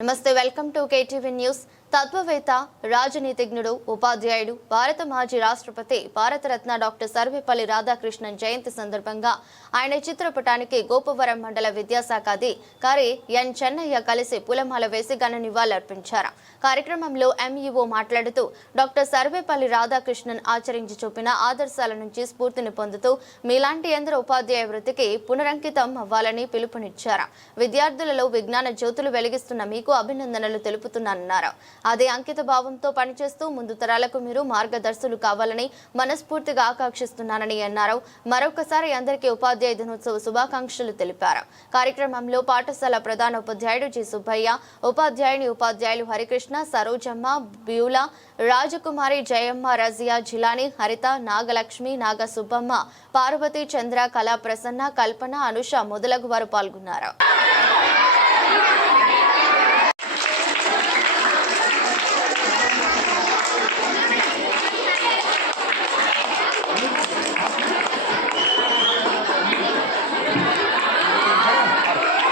నమస్తే welcome to KTV news తత్వవేత్త రాజనీతిజ్ఞుడు ఉపాధ్యాయుడు భారత మాజీ రాష్ట్రపతి భారతరత్న డాక్టర్ సర్వేపల్లి రాధాకృష్ణన్ జయంతి సందర్భంగా ఆయన చిత్రపటానికి గోపవరం మండల విద్యాశాఖ కరి ఎన్ చెన్నయ్య కలిసి పూలమాల వేసి ఘన నివాళులర్పించారు కార్యక్రమంలో ఎంఈఓ మాట్లాడుతూ డాక్టర్ సర్వేపల్లి రాధాకృష్ణన్ ఆచరించి చూపిన ఆదర్శాల నుంచి స్ఫూర్తిని పొందుతూ మీలాంటి ఎందరో ఉపాధ్యాయ వృత్తికి పునరంకితం అవ్వాలని పిలుపునిచ్చారు. విద్యార్థులలో విజ్ఞాన జ్యోతులు వెలిగిస్తున్న మీకు అభినందనలు తెలుపుతున్నానన్నారు. అదే అంకిత భావంతో పనిచేస్తూ ముందు తరాలకు మీరు మార్గదర్శులు కావాలని మనస్ఫూర్తిగా ఆకాంక్షిస్తున్నానని అన్నారు. మరొకసారి అందరికీ ఉపాధ్యాయ దినోత్సవ శుభాకాంక్షలు తెలిపారు. కార్యక్రమంలో పాఠశాల ప్రధాన ఉపాధ్యాయుడు జి. సుబ్బయ్య ఉపాధ్యాయుని ఉపాధ్యాయులు హరికృష్ణ సరోజమ్మ బ్యూల రాజకుమారి జయమ్మ రజియా జిలాని హరిత నాగలక్ష్మి నాగ సుబ్బమ్మ పార్వతి చంద్ర కళా ప్రసన్న కల్పన అనుష మొదలగు వారు పాల్గొన్నారు.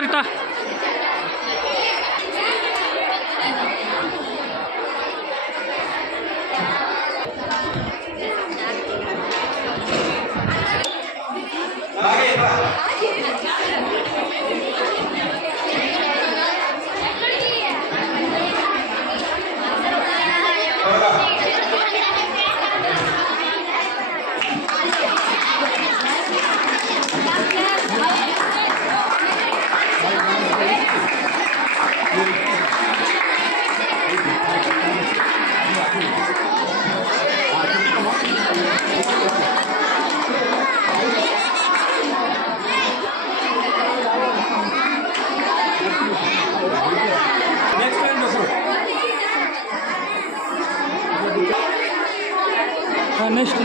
ಮಾತಾಡ್ತಾ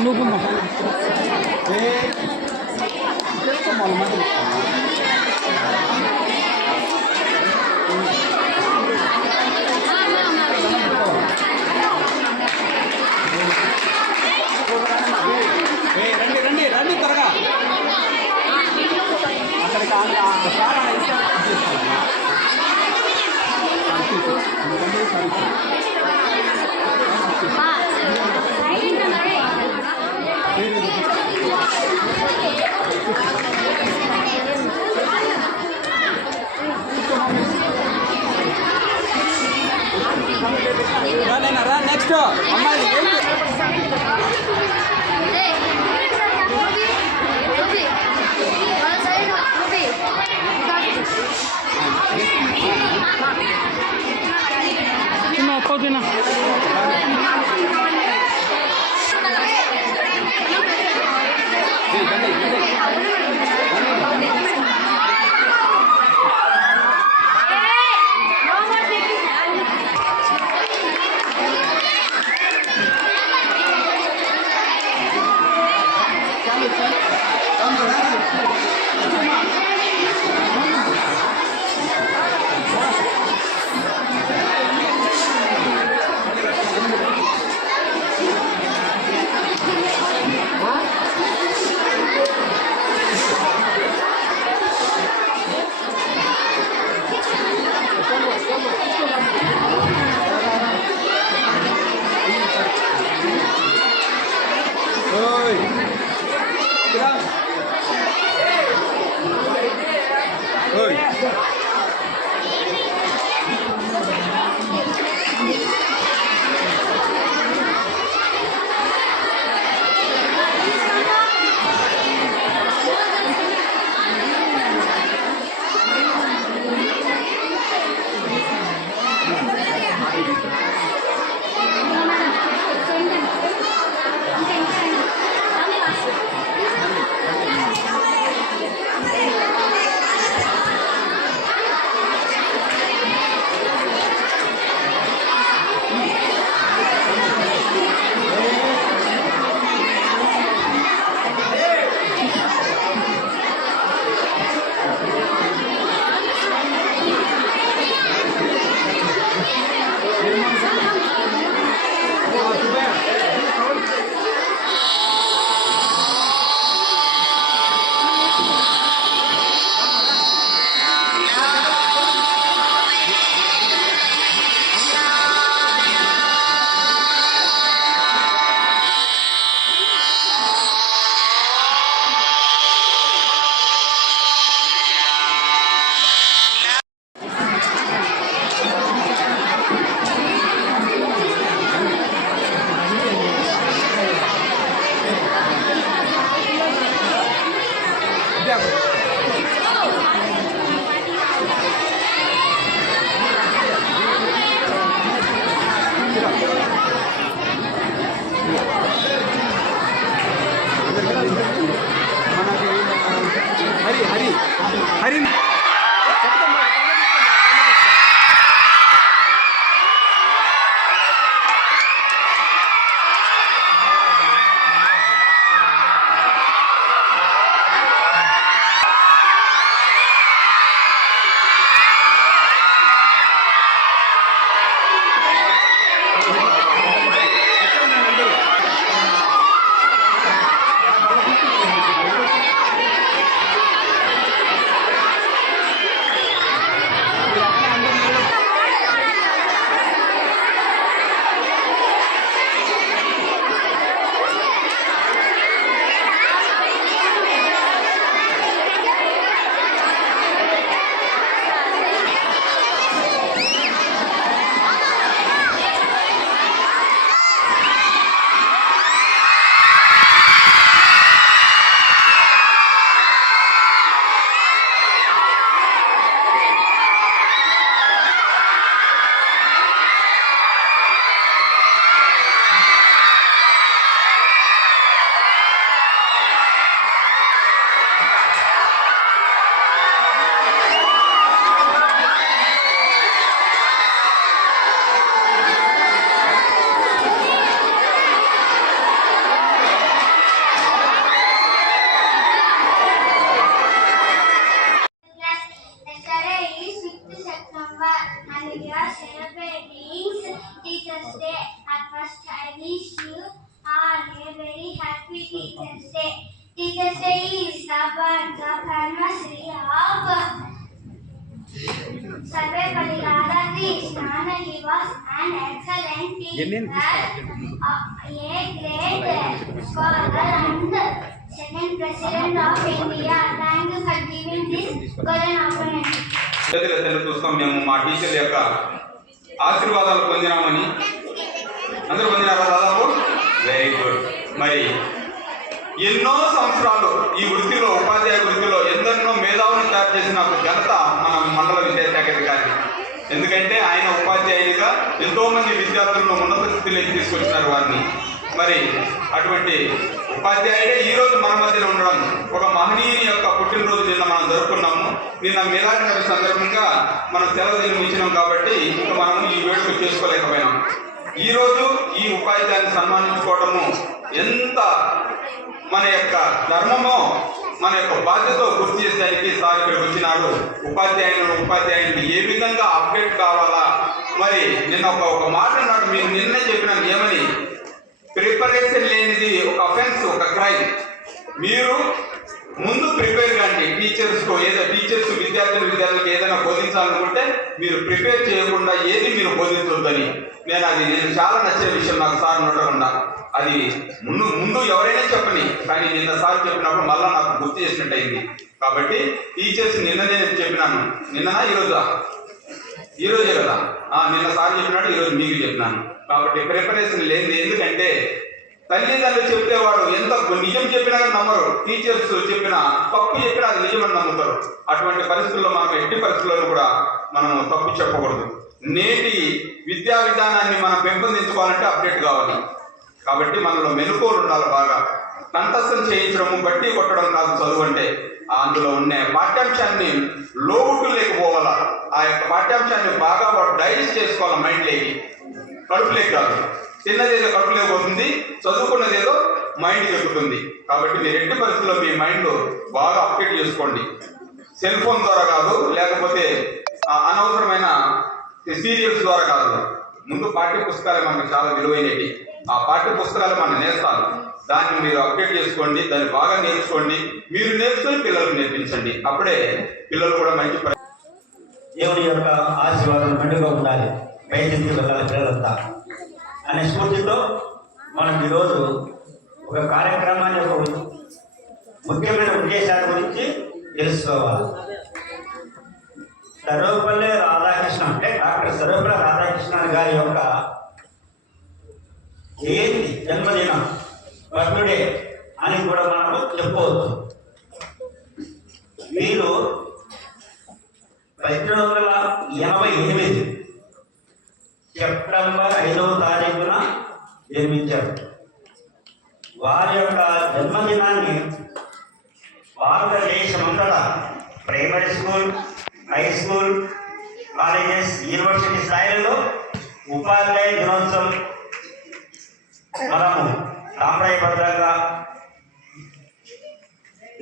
说这好 రా నాయనా, రా నెక్స్ట్ అమ్మాయి ఏంటి rồi rồi Débora. Teachers Day is the birth of anniversary of Sarvepalli Radhakrishnan. He was an excellent teacher, uh, a great scholar and second president of India. Thank you for giving this golden opportunity. చేతులెత్తలు చూస్తాం మేము మా teacher యొక్క ఆశీర్వాదాలు పొందినామని అందరూ పొందినారా దాదాపు very good మరి ఎన్నో సంవత్సరాలు ఈ వృత్తిలో ఉపాధ్యాయ వృత్తిలో ఎందరినో మేధావులను తయారు చేసిన ఒక ఘనత మన మండల విద్యాశాఖ అధికారి. ఎందుకంటే ఆయన ఉపాధ్యాయునిగా ఎంతో మంది విద్యార్థులను ఉన్నత స్థితిలోకి తీసుకొచ్చినారు వారిని. మరి అటువంటి ఉపాధ్యాయుడే ఈ రోజు మన మధ్యలో ఉండడం ఒక మహనీయుని యొక్క పుట్టినరోజు నిన్న మనం జరుపుకున్నాము. నిన్న మిలాడ్ సందర్భంగా మనం సెలవు దినం ఇచ్చినాం కాబట్టి ఇంకా మనం ఈ వేడుక చేసుకోలేకపోయినాం. ఈరోజు ఈ ఉపాధ్యాయుని సన్మానించుకోవడము ఎంత మన యొక్క ధర్మమో మన యొక్క బాధ్యత గుర్తు చేసేదానికి సార్ ఇక్కడికి వచ్చినారు ఉపాధ్యాయులు ఉపాధ్యాయుని ఏ విధంగా అప్డేట్ కావాలా? మరి నిన్న ఒక ఒక మాట నాడు మీరు నిన్న చెప్పిన ఏమని ప్రిపరేషన్ లేనిది ఒక అఫెన్స్ ఒక క్రైమ్ మీరు ముందు ప్రిపేర్ కండి టీచర్స్ ఏదో టీచర్స్ విద్యార్థులు విద్యార్థులకు ఏదైనా బోధించాలనుకుంటే మీరు ప్రిపేర్ చేయకుండా ఏది మీరు బోధించొద్దని. నేను అది నేను చాలా నచ్చే విషయం నాకు సార్ ఉండకుండా అది ముందు ముందు ఎవరైనా చెప్పని కానీ నిన్న సార్ చెప్పినప్పుడు మళ్ళీ నాకు గుర్తు చేసినట్టు అయింది. కాబట్టి టీచర్స్ నిన్ననే చెప్పినాను. నిన్ననా ఈరోజా? ఈరోజే కదా? నిన్న సార్ చెప్పినాడు ఈరోజు మీకు చెప్పినాను. కాబట్టి ప్రిపరేషన్ లేదు ఎందుకంటే తల్లిదండ్రులు చెప్పేవాడు ఎంత నిజం చెప్పినా నమ్మరు. టీచర్స్ చెప్పినా తప్పు చెప్పినా అది నిజమని నమ్ముతారు. అటువంటి పరిస్థితుల్లో మనం ఎట్టి పరిస్థితుల్లో కూడా మనం తప్పు చెప్పకూడదు. నేటి విద్యా విధానాన్ని మనం పెంపొందించుకోవాలంటే అప్డేట్ కావాలి. కాబట్టి మనలో మెలకువలు ఉండాలి బాగా. కంఠస్థం చేయించడము బట్టి కొట్టడం కాదు చదువు అంటే. అందులో ఉండే పాఠ్యాంశాన్ని లోటు లేకపోవాలా. ఆ యొక్క పాఠ్యాంశాన్ని బాగా డైజెస్ట్ చేసుకోవాలి మైండ్ లేకి కడుపులేకి కాదు. తిన్నదేదో కడుపు పోతుంది చదువుకున్నదేదో మైండ్ మైండ్కి ఎక్కుతుంది. కాబట్టి మీరు ఎట్టి పరిస్థితుల్లో మీ మైండ్ బాగా అప్డేట్ చేసుకోండి. సెల్ ఫోన్ ద్వారా కాదు లేకపోతే ఆ, అనవసరమైన సీరియల్స్ ద్వారా కాదు. ముందు పాఠ్య పుస్తకాలు మనకు చాలా విలువైనవి. ఆ పాఠ్య పుస్తకాలు మన నేస్తాలు దాన్ని మీరు అప్డేట్ చేసుకోండి దాన్ని బాగా నేర్చుకోండి. మీరు నేర్చుకుని పిల్లలకు నేర్పించండి. అప్పుడే పిల్లలు కూడా మంచి ప్ర- దేవుని యొక్క ఆశీర్వాదం మెండుగా ఉండాలి. బయటికి వెళ్ళాలి పిల్లలంతా. అనే స్ఫూర్తితో మనం ఈరోజు ఒక కార్యక్రమాన్ని ఒక ముఖ్యమైన ఉద్దేశాల గురించి తెలుసుకోవాలి. సర్వపల్లి రాధాకృష్ణ అంటే డాక్టర్ సర్వపల్లి రాధాకృష్ణ గారి యొక్క జయంతి జన్మదినం బర్త్డే అని కూడా మనము చెప్పవచ్చు వీరు పద్దెనిమిది వందల ఎనభై ఎనిమిది సెప్టెంబర్ ఐదవ తారీఖున జన్మించారు. వారి యొక్క జన్మదినాన్ని భారతదేశమంతటా primary school high school colleges university స్థాయిలో ఉపాధ్యాయ దినోత్సవం మనము సాంప్రదాయబద్ధంగా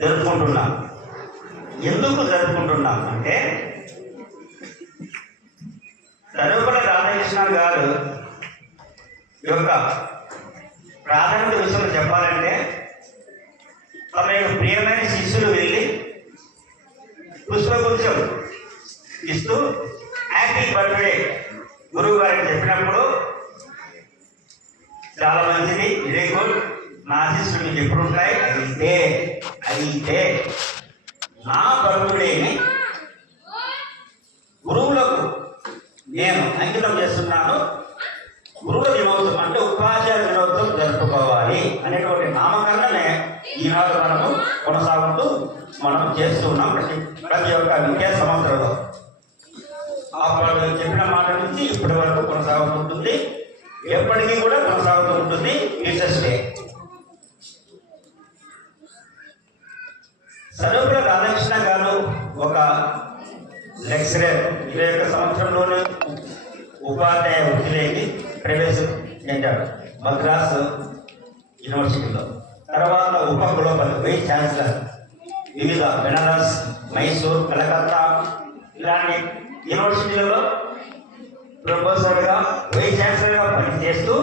జరుపుకుంటున్నాం. ఎందుకు జరుపుకుంటున్నాం అంటే సర్వపల్లి రాధాకృష్ణ గారు యొక్క ప్రాథమిక విషయం చెప్పాలంటే తమ యొక్క ప్రియమైన శిష్యులు వెళ్ళి పుష్పగుచ్చం ఇస్తూ హ్యాపీ బర్త్డే గురువు గారికి చెప్పినప్పుడు చాలా మంచిది ఇదే గుడ్. నా శిష్యులు మీకు ఎప్పుడు ఉంటాయి? అయితే అయితే నా బర్త్డేని గురువులకు నేను అంకితం చేస్తున్నాను. గురువు దినోత్సవం అంటే ఉపాధ్యాయ దినోత్సవం జరుపుకోవాలి అనేటువంటి నామకరణనే ఈనాడు మనము కొనసాగుతూ మనం చేస్తూ ఉన్నాం ప్రతి ప్రతి ఒక్క విద్యా సంవత్సరంలో అప్పుడు చెప్పిన మాట నుంచి ఇప్పటి వరకు కొనసాగుతుంటుంది ఎప్పటికీ కూడా కొనసాగుతూ ఉంటుంది టీచర్స్ డే సర్వపల్లి రాధాకృష్ణ గారు ఒక లెక్చరర్ ఇరవై ఒక్క సంవత్సరంలోనే ఉపాధ్యాయ వృత్తిలోకి ప్రవేశించాడు మద్రాసు యూనివర్సిటీలో. తర్వాత ఉప కులపతి వైస్ ఛాన్సలర్. వివిధ బెనారస్ మైసూర్ కలకత్తా ఇలాంటి యూనివర్సిటీలలో ప్రొఫెసర్గా వైస్ ఛాన్సలర్గా పనిచేస్తూ